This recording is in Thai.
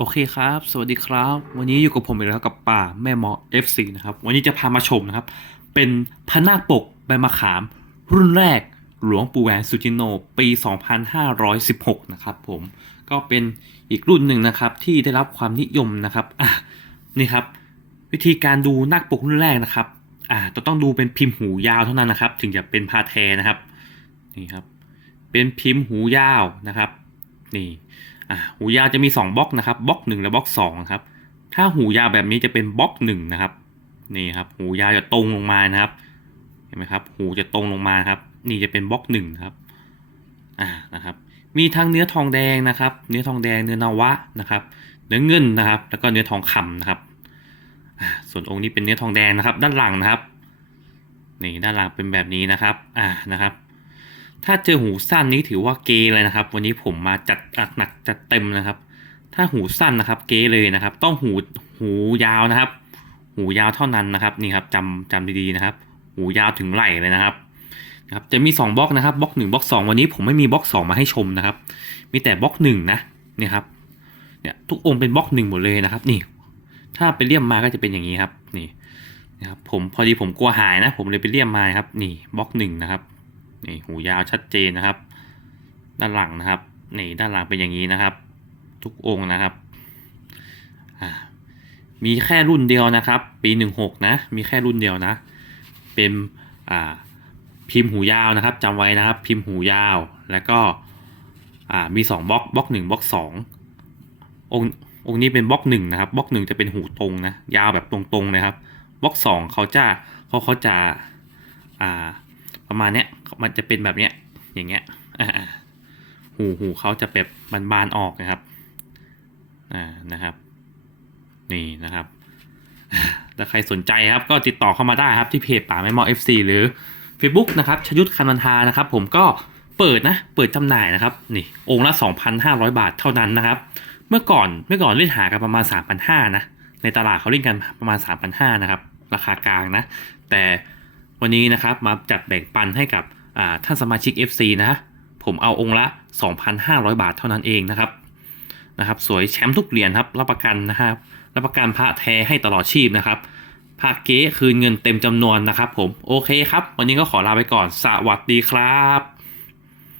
โอเคครับ สวัสดีครับ วันนี้อยู่กับผมอีกแล้วกับป่าแม่หมอ FC นะครับ วันนี้จะพามาชมนะครับ เป็นพระนาคปกใบมะขาม รุ่นแรกหลวงปู่แหวนสุจินโน ปี 2516 นะครับผม ก็เป็นอีกรุ่นหนึ่งนะครับที่ได้รับความนิยมนะครับ อะ นี่ครับ วิธีการดูนาคปกรุ่นแรกนะครับ อ่าต้องต้องดูเป็นพิมพ์หูยาวเท่านั้นนะครับ ถึงจะเป็นพาแทนะครับ นี่ครับ เป็นพิมพ์หูยาวนะครับ นี่ อ่าหูยาวจะมี2บล็อกนะครับบล็อก1และบล็อก2ครับถ้าหูยาวแบบนี้จะเป็นบล็อก1นะครับนี่ครับหูยาวจะตรงลงมานะครับเห็นไหมครับหูจะตรงลงมาครับนี่จะเป็นบล็อก1ครับอ่านะครับมีทั้งเนื้อทองแดงนะครับ เนื้อทองแดงเนื้อนาวะนะครับ เนื้อเงินนะครับ แล้วก็เนื้อทองคำนะครับส่วนองค์นี้เป็นเนื้อทองแดงนะครับ ด้านหลังนะครับนี่ด้านหลังเป็นแบบนี้นะครับอ่านะครับ ถ้าเจอหูสั้นนี้ถือว่าเกย์เลยนะครับ วันนี้ผมมาจัดหนักจัดเต็มนะครับ ถ้าหูสั้นนะครับเกย์เลยนะครับ ต้องหูหูยาวนะครับ หูยาวเท่านั้นนะครับนี่ครับจำจำดีๆนะครับ หูยาวถึงไหล่เลยนะครับนะครับจะมี2บล็อกนะครับบล็อก1บล็อก2 วันนี้ผมไม่มีบล็อก2 มาให้ชมนะครับ มีแต่บล็อก1นะนี่ครับเนี่ยทุกองค์เป็นบล็อก1หมดเลยนะครับ นี่ ถ้าไปเลี่ยมมาก็จะเป็นอย่างนี้ครับนี่นะครับผมพอดีผมกลัวหายนะ ผมเลยไปเลี่ยมมาครับ นี่บล็อกหนึ่งนะครับ นี่หูยาวชัดเจนนะครับ ด้านหลังนะครับนี่ด้านหลังเป็นอย่างนี้นะครับ ทุกองค์นะครับมีแค่รุ่นเดียวนะครับ ปีหนึ่งหกนะ มีแค่รุ่นเดียวนะ เป็นพิมพ์หูยาวนะครับจำไว้นะครับ พิมพ์หูยาวแล้วก็มีสองบล็อกบล็อกหนึ่งบล็อกสององค์องค์นี้เป็นบล็อกหนึ่งนะครับบล็อกหนึ่งจะเป็นหูตรงนะยาวแบบตรงๆเลยครับบล็อกสองเขาจะเขาเขาจะอ่า ประมาณเนี้ยมันจะเป็นแบบเนี้ยอย่างเงี้ยอ่าหูหูเขาจะแบบบานๆออกนะครับอ่านะครับ นี่นะครับถ้าใครสนใจครับก็ติดต่อเข้ามาได้ครับที่เพจป่าไม่หมอ FC หรือ Facebook นะครับชยุทธคันวันทานะครับ ผมก็เปิดนะ เปิดจำหน่ายนะครับนี่องค์ละ 2,500 บาทเท่านั้นนะครับ เมื่อก่อนเมื่อก่อนเล่นหากันประมาณ 3,500นะในตลาดเขาเล่นกันประมาณ 3,500นะครับราคากลางนะ แต่ วันนี้นะครับมาจัดแบ่งปันให้กับท่านสมาชิก FC นะผมเอาองค์ละ 2,500 บาทเท่านั้นเองนะครับนะครับสวยแชมป์ทุกเหรียญครับรับประกันนะครับรับประกันพระแท้ให้ตลอดชีพนะครับพระเก๊คืนเงินเต็มจำนวนนะครับผมโอเคครับ วันนี้ก็ขอลาไปก่อน สวัสดีครับ